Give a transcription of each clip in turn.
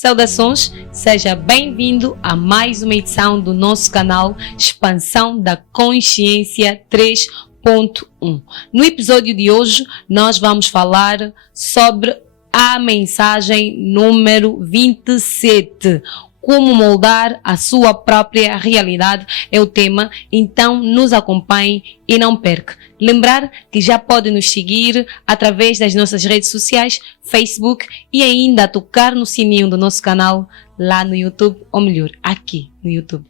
Saudações, seja bem-vindo a mais uma edição do nosso canal Expansão da Consciência 3.1. No episódio de hoje, nós vamos falar sobre a mensagem número 27. Como moldar a sua própria realidade é o tema, então nos acompanhe e não perca. Lembrar que já pode nos seguir através das nossas redes sociais, Facebook e ainda tocar no sininho do nosso canal lá no YouTube, ou melhor, aqui no YouTube.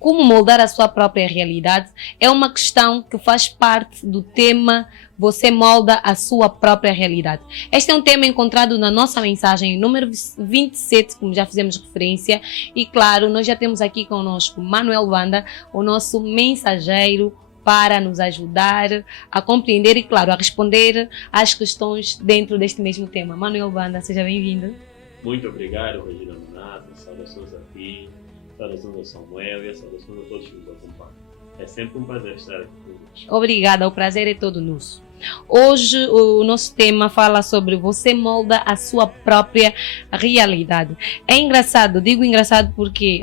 Como moldar a sua própria realidade é uma questão que faz parte do tema Você molda a sua própria realidade. Este é um tema encontrado na nossa mensagem número 27, como já fizemos referência. E claro, nós já temos aqui conosco Manuel Banda, o nosso mensageiro, para nos ajudar a compreender e, claro, a responder às questões dentro deste mesmo tema. Manuel Banda, seja bem-vindo. Muito obrigado, Regina Monato. Saudações a ti. Saudações ao Samuel e a saudações a todos que nos acompanham. É sempre um prazer estar aqui conosco. Obrigada, o prazer é todo nosso. Hoje o nosso tema fala sobre você molda a sua própria realidade. É engraçado, digo engraçado porque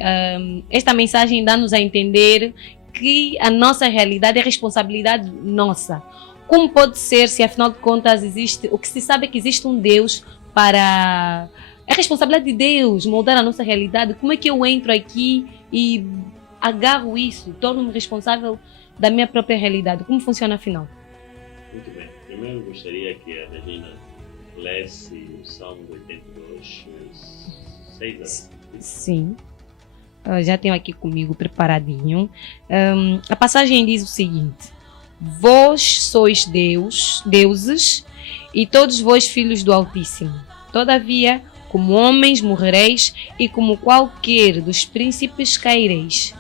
esta mensagem dá-nos a entender que a nossa realidade é responsabilidade nossa. Como pode ser se afinal de contas o que se sabe é que existe um Deus para... É responsabilidade de Deus moldar a nossa realidade. Como é que eu entro aqui e agarro isso, torno-me responsável da minha própria realidade? Como funciona afinal? Muito bem. Primeiro gostaria que a Regina lesse o Salmo 82, 6 anos. Sim. Já tenho aqui comigo preparadinho. A passagem diz o seguinte: Vós sois deuses, e todos vós filhos do Altíssimo. Todavia, como homens morrereis, e como qualquer dos príncipes caireis.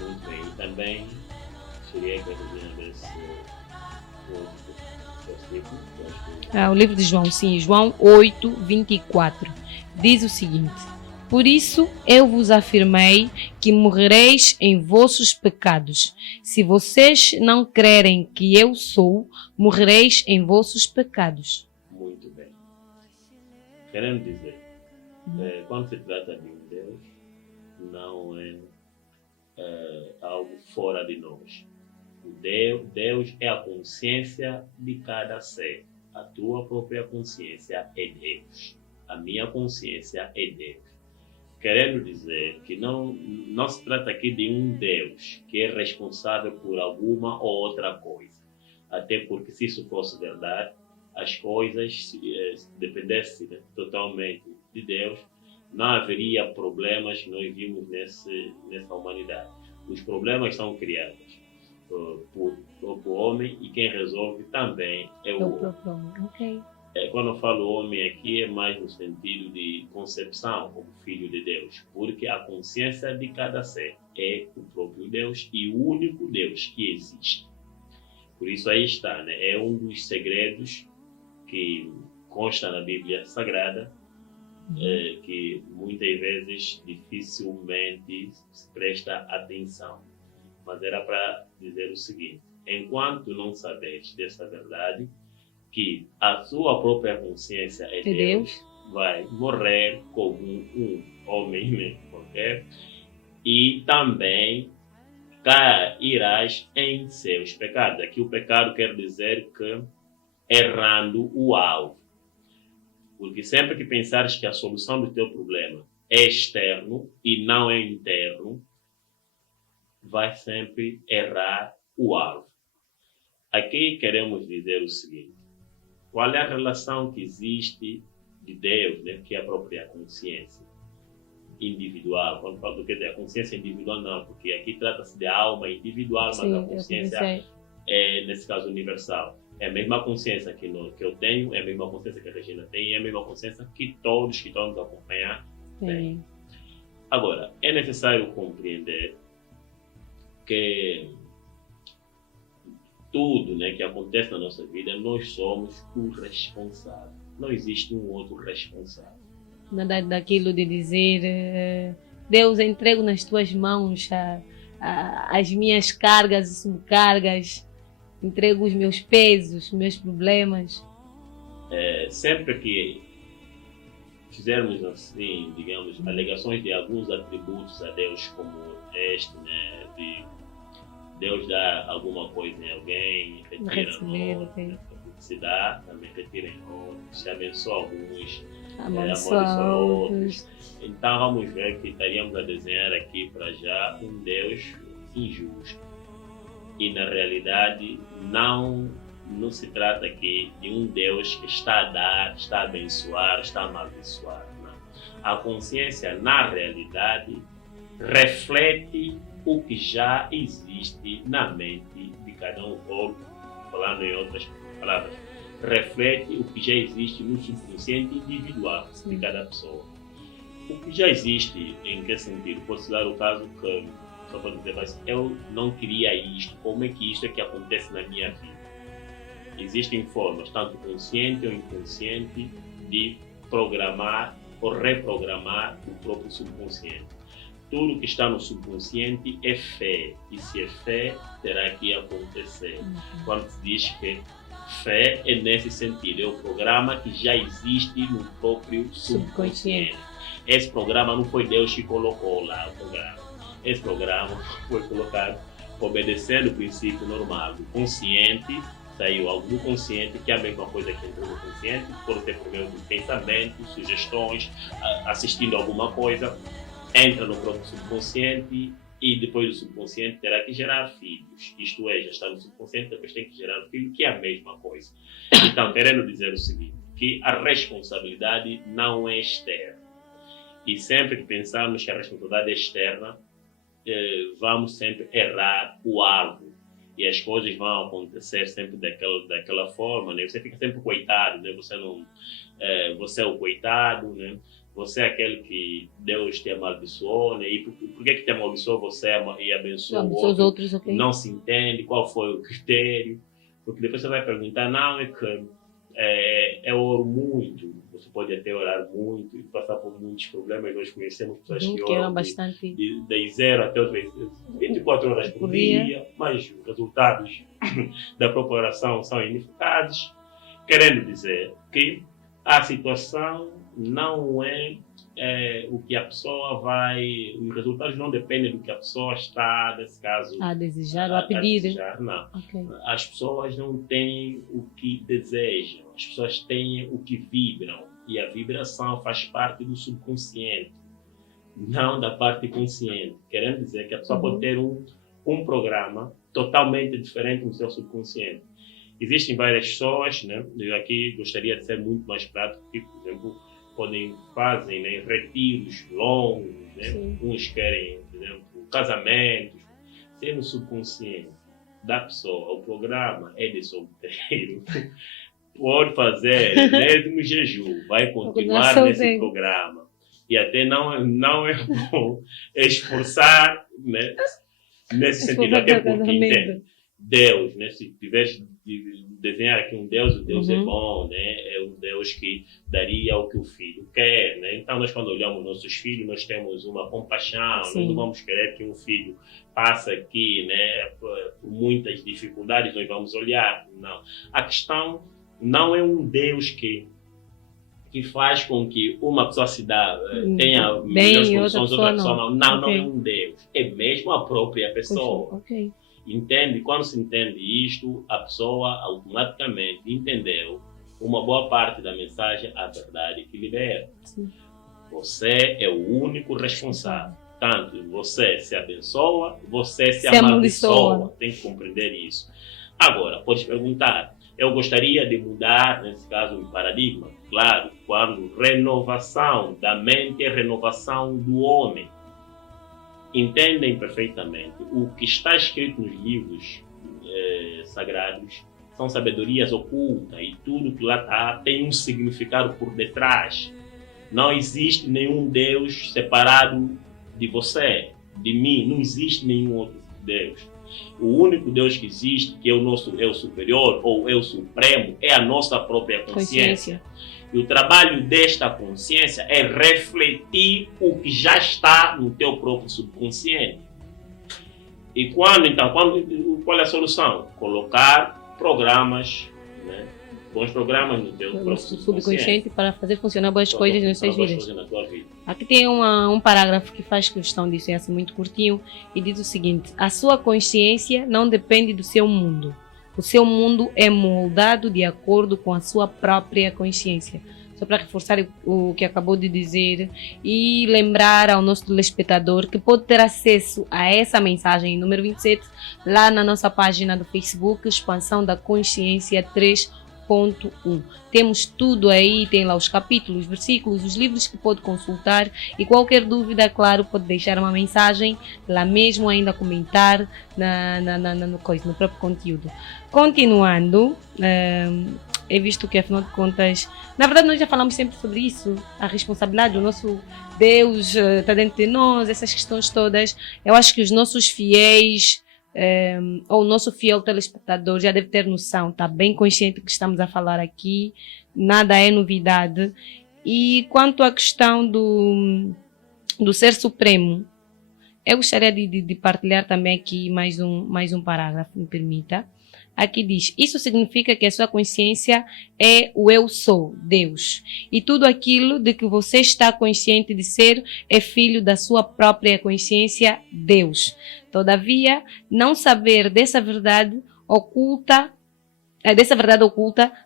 Muito bem. E também gostaria que a Regina lesse o livro de João, sim, João 8, 24. Diz o seguinte: Por isso eu vos afirmei que morrereis em vossos pecados. Se vocês não crerem que eu sou, morrereis em vossos pecados. Muito bem. Querendo dizer, quando se trata de um Deus, não é algo fora de nós. Deus é a consciência de cada ser. A tua própria consciência é Deus. A minha consciência é Deus. Querendo dizer que não se trata aqui de um Deus que é responsável por alguma ou outra coisa. Até porque, se isso fosse verdade, as coisas, se dependessem totalmente de Deus, não haveria problemas que nós vimos nessa humanidade. Os problemas são criados por homem, e quem resolve também é o homem. Okay. Quando eu falo homem aqui, é mais no sentido de concepção como filho de Deus, porque a consciência de cada ser é o próprio Deus e o único Deus que existe. Por isso aí está, né? É um dos segredos que consta na Bíblia Sagrada, que muitas vezes dificilmente se presta atenção. Mas era para dizer o seguinte: enquanto não saberes dessa verdade, que a sua própria consciência é Deus, vai morrer como um homem qualquer, e também cairás em seus pecados. Aqui o pecado quer dizer que errando o alvo. Porque sempre que pensares que a solução do teu problema é externo e não é interno, vai sempre errar o alvo. Aqui queremos dizer o seguinte: qual é a relação que existe de Deus, né, que é a própria consciência individual? Quando falo do que é a consciência individual, não, porque aqui trata-se de alma individual, mas a consciência é, nesse caso, universal. É a mesma consciência que eu tenho, é a mesma consciência que a Regina tem, é a mesma consciência que todos que estão nos acompanhando têm. Agora, é necessário compreender que tudo, né, que acontece na nossa vida, nós somos o responsável. Não existe um outro responsável. Nada daquilo de dizer, Deus, entrego nas tuas mãos as minhas cargas e subcargas. entrego os meus pesos, os meus problemas. Sempre que fizermos assim, digamos, alegações de alguns atributos a Deus, como este, né, de Deus dá alguma coisa em alguém, retira em outro, se dá, também retira em outro, se abençoa alguns, amaldiçoa outros. Então vamos ver que estaríamos a desenhar aqui para já um Deus injusto. E na realidade não se trata aqui de um Deus que está a dar, está a abençoar, está a amaldiçoar. Não. A consciência, na realidade, reflete o que já existe na mente de cada um, ou, falando em outras palavras, reflete o que já existe no subconsciente individual de cada pessoa. O que já existe, em que sentido? Posso dar o caso que, só para dizer, mas eu não queria isto, como é que isto é que acontece na minha vida? Existem formas, tanto consciente ou inconsciente, de programar ou reprogramar o próprio subconsciente. Tudo que está no subconsciente é fé, e se é fé, terá que acontecer. Quando se diz que fé é nesse sentido, é o programa que já existe no próprio subconsciente. Esse programa não foi Deus que colocou lá o programa. Esse programa foi colocado obedecendo o princípio normal do consciente. Saiu algo do consciente, que é a mesma coisa que entrou no consciente, pode ser por meio de pensamentos, sugestões, assistindo alguma coisa, entra no próprio subconsciente e depois do subconsciente terá que gerar filhos. Isto é, já está no subconsciente, depois tem que gerar filho, que é a mesma coisa. Então, querendo dizer o seguinte, que a responsabilidade não é externa. E sempre que pensarmos que a responsabilidade é externa, vamos sempre errar o alvo. E as coisas vão acontecer sempre daquela forma, né? Você fica sempre coitado, né? Você é o coitado, né? Você é aquele que Deus te amaldiçoou, né? E por que te amaldiçoou você e abençoou os outros? Okay. Não se entende qual foi o critério, porque depois você vai perguntar, não, é que eu oro muito, você pode até orar muito e passar por muitos problemas. Nós conhecemos pessoas que oram bastante. De 0 até 24 horas por dia, mas os resultados da própria oração são ineficazes, querendo dizer que a situação não é o que a pessoa vai... Os resultados não dependem do que a pessoa está, nesse caso... A desejar ou a pedir. Desejar, não. Okay. As pessoas não têm o que desejam, as pessoas têm o que vibram. E a vibração faz parte do subconsciente, não da parte consciente. Querendo dizer que a pessoa pode ter um programa totalmente diferente no seu subconsciente. Existem várias pessoas, né? Eu aqui gostaria de ser muito mais prático, que, por exemplo, fazem, né, retiros longos, né? Uns querem, por exemplo, casamentos, ser no subconsciente da pessoa. O programa é de solteiro, pode fazer mesmo jejum, vai continuar nesse programa. E até não é bom esforçar, né, nesse sentido, até porque entende, Deus, né, se tivesse de desenhar aqui um Deus, o Deus é bom, né? É um Deus que daria o que o filho quer, né? Então nós, quando olhamos nossos filhos, nós temos uma compaixão, nós não vamos querer que um filho passe aqui, né, por muitas dificuldades, nós vamos olhar, não. A questão não é um Deus que faz com que uma pessoa tenha melhores condições, outra pessoa não. Não é um Deus, é mesmo a própria pessoa. Entende? Quando se entende isto, a pessoa automaticamente entendeu uma boa parte da mensagem, a verdade que libera. Você é o único responsável. Tanto você se abençoa, você se amaldiçoa. Tem que compreender isso. Agora, pode perguntar, eu gostaria de mudar, nesse caso, o paradigma. Claro, quando renovação da mente é renovação do homem. Entendem perfeitamente o que está escrito nos livros sagrados são sabedorias ocultas e tudo que lá está tem um significado por detrás. Não existe nenhum Deus separado de você, de mim, não existe nenhum outro Deus. O único Deus que existe, que é o nosso eu superior ou eu supremo, é a nossa própria consciência. E o trabalho desta consciência é refletir o que já está no teu próprio subconsciente. E qual é a solução? Colocar programas, né? Bons programas no teu No próprio subconsciente para fazer funcionar boas coisas nas suas vidas. Na tua vida. Aqui tem um parágrafo que faz questão disso, é assim muito curtinho, e diz o seguinte: a sua consciência não depende do seu mundo. O seu mundo é moldado de acordo com a sua própria consciência. Só para reforçar o que acabou de dizer e lembrar ao nosso telespectador que pode ter acesso a essa mensagem número 27 lá na nossa página do Facebook, Expansão da Consciência 3.1. Temos tudo aí, tem lá os capítulos, os versículos, os livros que pode consultar, e qualquer dúvida, claro, pode deixar uma mensagem lá mesmo, ainda comentar no próprio conteúdo. Continuando, é visto que, afinal de contas, na verdade nós já falamos sempre sobre isso, a responsabilidade do nosso Deus está dentro de nós, essas questões todas. Eu acho que os nossos fiéis, ou o nosso fiel telespectador já deve ter noção, está bem consciente do que estamos a falar aqui, nada é novidade. E quanto à questão do Ser Supremo, eu gostaria de partilhar também aqui mais um parágrafo, me permita. Aqui diz: isso significa que a sua consciência é o eu sou, Deus. E tudo aquilo de que você está consciente de ser é filho da sua própria consciência, Deus. Todavia, não saber dessa verdade oculta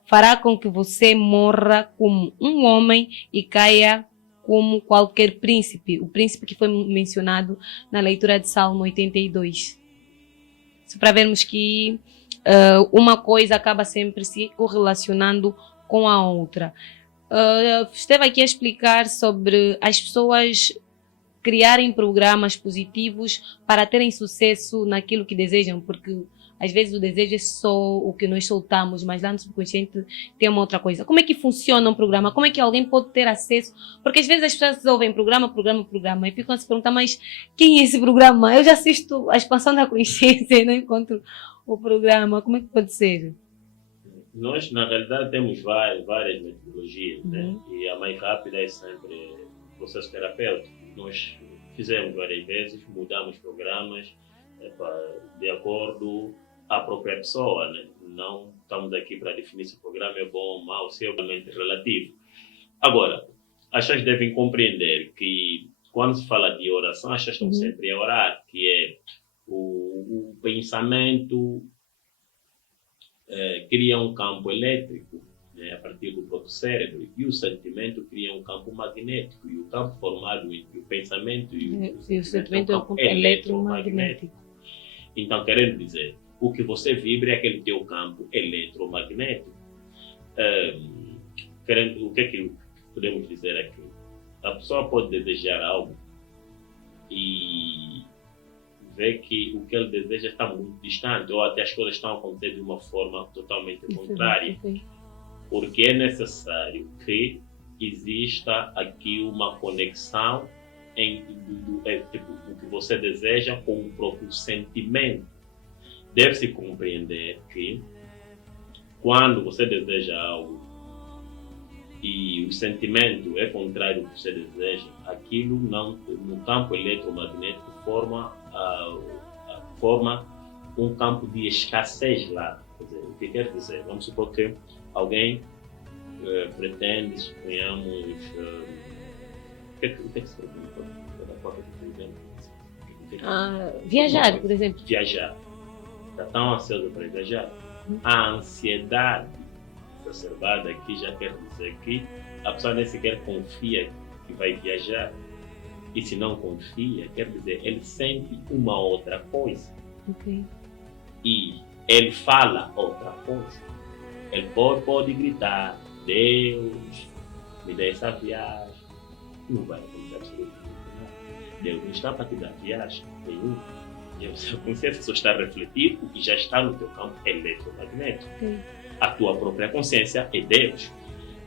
fará com que você morra como um homem e caia como qualquer príncipe. O príncipe que foi mencionado na leitura de Salmo 82. Só para vermos que uma coisa acaba sempre se correlacionando com a outra. Esteve aqui a explicar sobre as pessoas criarem programas positivos para terem sucesso naquilo que desejam, porque às vezes o desejo é só o que nós soltamos, mas lá no subconsciente tem uma outra coisa. Como é que funciona um programa? Como é que alguém pode ter acesso? Porque às vezes as pessoas ouvem programa, e ficam a se perguntar: mas quem é esse programa? Eu já assisto a Expansão da Consciência e não encontro o programa. Como é que pode ser? Nós, na realidade, temos várias metodologias, né? E a mais rápida é sempre o processo terapêutico. Nós fizemos várias vezes, mudamos programas de acordo à própria pessoa, né? Não estamos aqui para definir se o programa é bom ou mau, se é realmente relativo. Agora, as pessoas devem compreender que quando se fala de oração, as pessoas estão sempre a orar, que é o pensamento cria um campo elétrico, né, a partir do próprio cérebro, e o sentimento cria um campo magnético, e o campo formado entre o pensamento e o sentimento é um campo eletromagnético. Então, querendo dizer, o que você vibra é aquele teu campo eletromagnético. O que é que podemos dizer aqui? A pessoa pode desejar algo e ver que o que ele deseja está muito distante, ou até as coisas estão acontecendo de uma forma totalmente contrária. Porque é necessário que exista aqui uma conexão o que você deseja com o próprio sentimento. Deve-se compreender que quando você deseja algo e o sentimento é contrário ao que você deseja, aquilo não, no campo eletromagnético forma um campo de escassez lá. Quer dizer, o que quer dizer? Vamos supor que alguém pretende, suponhamos, o que é que se pretende? Viajar, por exemplo. Viajar. Está tão ansioso para viajar. A ansiedade exacerbada aqui já quer dizer que a pessoa nem sequer confia que vai viajar. E se não confia, quer dizer, ele sente uma outra coisa. E ele fala outra coisa. Ele pode gritar: Deus, me dê essa viagem. Não vai acontecer absolutamente nada. Deus não está para te dar viagem nenhuma. A sua consciência só está a refletir o que já está no teu campo eletromagnético. A tua própria consciência é Deus.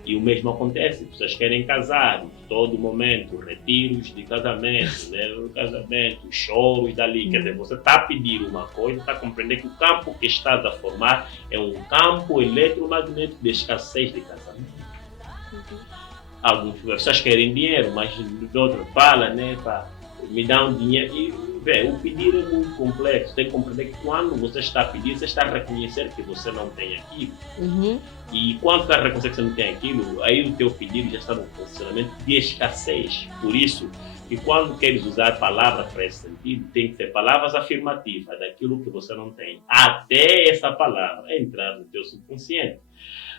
E o mesmo acontece, pessoas querem casar, todo momento, retiros de casamento, né? Casamento, choros dali. Quer dizer, você está a pedir uma coisa, está a compreender que o campo que estás a formar é um campo eletromagnético de escassez de casamento. Algumas pessoas querem dinheiro, mas de outra fala, né? Me dá um dinheiro. E Vê, o pedir é muito complexo. Tem que compreender que quando você está a pedir, você está a reconhecer que você não tem aquilo. Uhum. E quando está a reconhecer que você não tem aquilo, aí o teu pedido já está no posicionamento de escassez. Por isso, que quando queres usar palavras para esse sentido, tem que ter palavras afirmativas daquilo que você não tem. Até essa palavra entrar no teu subconsciente.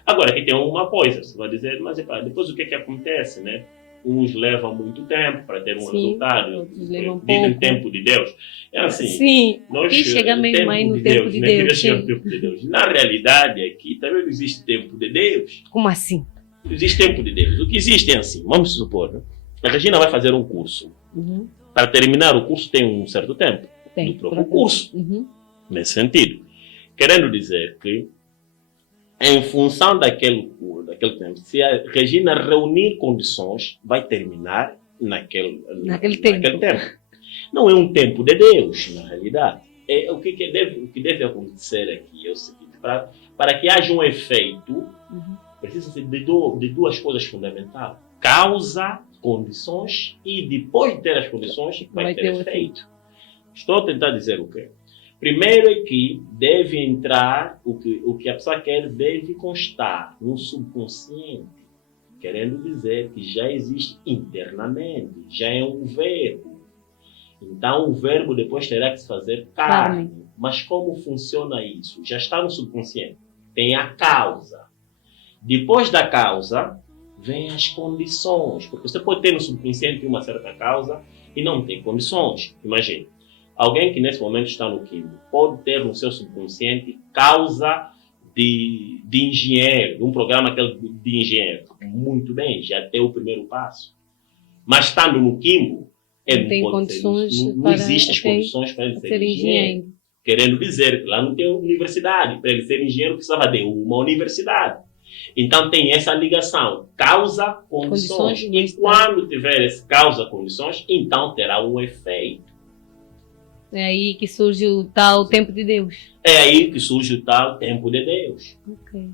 Agora, aqui tem uma coisa, você vai dizer, mas depois o que acontece, né? Uns levam muito tempo para ter um resultado, outros levam dizem pouco. tempo de Deus. É assim, Sim, nós e chega mesmo aí no tempo de Deus. Chega no tempo de Deus. Na realidade, aqui também não existe tempo de Deus. Como assim? Não existe tempo de Deus. O que existe é assim, vamos supor, né? A Regina vai fazer um curso. Uhum. Para terminar o curso tem um certo tempo Tem, do próprio curso. Uhum. Nesse sentido. Querendo dizer que, em função daquele tempo, se a Regina reunir condições, vai terminar naquele tempo. Não é um tempo de Deus, na realidade. O que deve acontecer aqui é o seguinte: para que haja um efeito, precisa ser de duas coisas fundamentais: causa, condições, e depois de ter as condições, vai ter efeito. Estou a tentar dizer o quê? Primeiro é que deve entrar, o que a pessoa quer deve constar no subconsciente, querendo dizer que já existe internamente, já é um verbo. Então o verbo depois terá que se fazer carne. Mas como funciona isso? Já está no subconsciente. Tem a causa. Depois da causa, vem as condições. Porque você pode ter no subconsciente uma certa causa e não tem condições. Imagine. Alguém que nesse momento está no químico pode ter no seu subconsciente causa de engenheiro, de um programa de engenheiro. Muito bem, já deu o primeiro passo. Mas estando no químico, ele não pode não existem as condições para ele ser engenheiro. Querendo dizer que lá não tem universidade. Para ele ser engenheiro, precisava de uma universidade. Então tem essa ligação, causa, condições. E quando tiver esse causa, condições, então terá um efeito. É aí que surge o tal tempo de Deus. É aí que surge o tal tempo de Deus. Ok.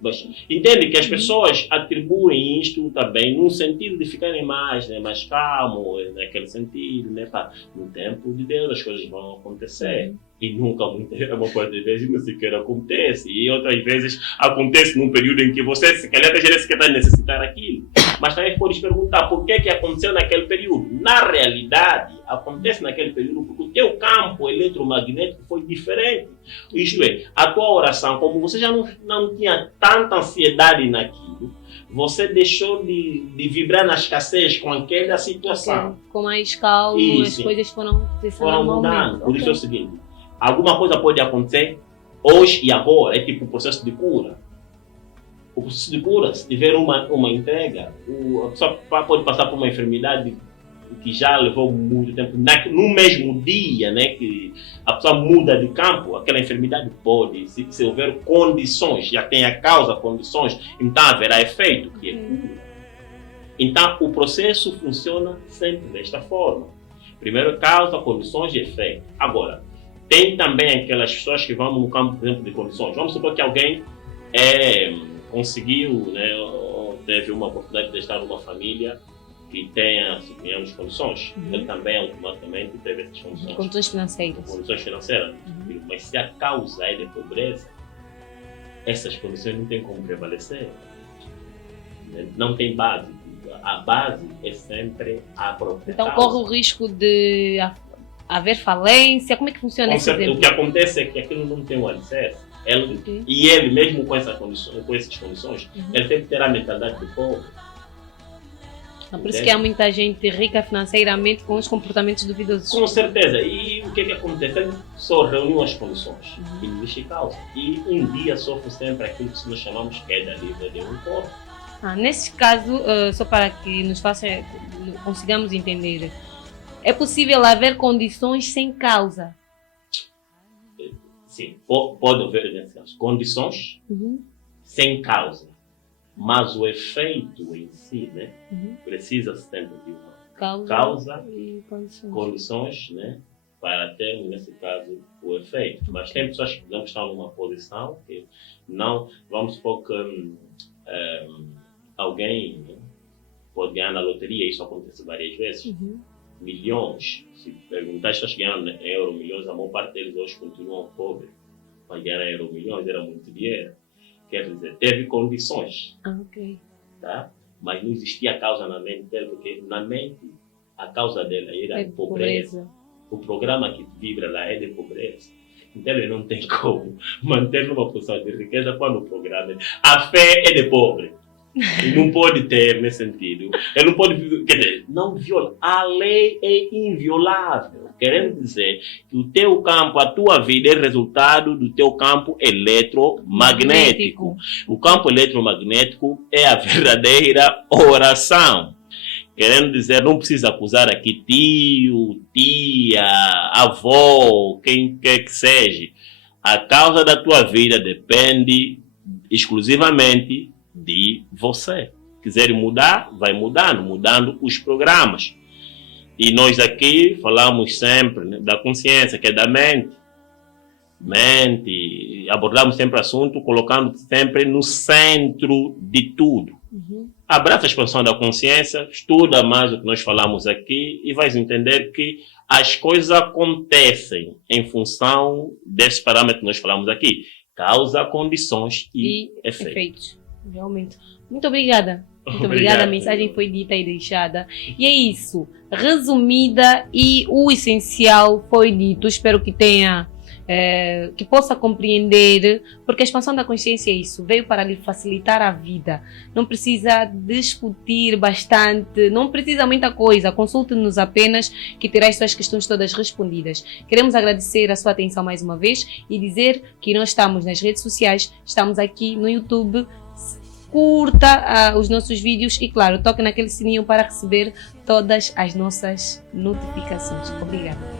Mas, entende que as pessoas atribuem isto também num sentido de ficarem mais calmos, naquele sentido, né? No tempo de Deus as coisas vão acontecer. E nunca, uma parte das vezes, não sequer acontece. E outras vezes acontece num período em que você, se calhar, até já sequer está necessitar aquilo. Mas também podes perguntar por que aconteceu naquele período. Na realidade, acontece naquele período porque o teu campo eletromagnético foi diferente. Isto é, a tua oração, como você já não tinha tanta ansiedade naquilo, você deixou de vibrar na escassez com aquela situação. Okay. Com mais calmo, as coisas foram mudando. Por isso é o seguinte: alguma coisa pode acontecer hoje e agora, é tipo um processo de cura. O processo de cura, se tiver uma entrega, a pessoa pode passar por uma enfermidade que já levou muito tempo. No mesmo dia, né, que a pessoa muda de campo, aquela enfermidade pode, se houver condições, já tem a causa, condições, então haverá efeito, que é cura. Então o processo funciona sempre desta forma. Primeiro causa, condições e efeito. Agora, tem também aquelas pessoas que vão no campo, por exemplo, de condições. Vamos supor que alguém conseguiu, né, ou teve uma oportunidade de estar numa família que tenha, suponhamos, condições. Ele também automaticamente teve essas condições. Condições financeiras. Condições financeiras. Mas se a causa é de pobreza, essas condições não têm como prevalecer. Não tem base. A base é sempre a própria Então causa. corre o risco de haver falência? Como é que funciona esse exemplo? O que acontece é que aquilo não tem um alicerce. E ele, mesmo com essas condições, ele tem que ter a mentalidade de pobre. Por isso que há muita gente rica financeiramente com os comportamentos duvidosos. Com certeza. E o que acontece? Ele só reuniu as condições e não existe causa. E um dia sofre sempre aquilo que nós chamamos queda livre de um corpo. Nesse caso, só para que consigamos entender, é possível haver condições sem causa? Sim, pode haver nesse caso condições sem causa, mas o efeito em si, né, precisa sempre de uma causa e condições, né, para ter, nesse caso, o efeito. Mas tem pessoas que não estão numa posição que não, vamos supor que alguém, né, pode ganhar na loteria, isso acontece várias vezes. milhões. Se perguntar, estás ganhando euro, milhões, a maior parte deles hoje continuam pobres. Mas ganhar euro, milhões era muito dinheiro. Quer dizer, teve condições. Ok. Tá? Mas não existia causa na mente dele, porque na mente a causa dela era É de pobreza. O programa que vibra lá é de pobreza. Então ele não tem como manter numa posição de riqueza quando o programa a fé é de pobre. E não pode ter nesse sentido. Ele não pode, quer dizer, não viola. A lei é inviolável. Querendo dizer que o teu campo, a tua vida é resultado do teu campo eletromagnético. O campo eletromagnético é a verdadeira oração. Querendo dizer, não precisa acusar aqui tio, tia, avó, quem quer que seja. A causa da tua vida depende exclusivamente de você. Quiser mudar, vai mudando os programas. E nós aqui falamos sempre, né, da consciência, que é da mente. Abordamos sempre o assunto, colocando sempre no centro de tudo. Abraça a expansão da consciência, estuda mais o que nós falamos aqui e vais entender que as coisas acontecem em função desse parâmetro que nós falamos aqui. Causa, condições e efeitos. Realmente. Muito obrigada. Muito obrigada. A mensagem foi dita e deixada. E é isso. Resumida e o essencial foi dito. Espero que tenha... que possa compreender, porque a expansão da consciência é isso, veio para lhe facilitar a vida. Não precisa discutir bastante, não precisa muita coisa, consulte-nos apenas que terá as suas questões todas respondidas. Queremos agradecer a sua atenção mais uma vez e dizer que nós estamos nas redes sociais, estamos aqui no YouTube. Curta os nossos vídeos e, claro, toque naquele sininho para receber todas as nossas notificações. Obrigada.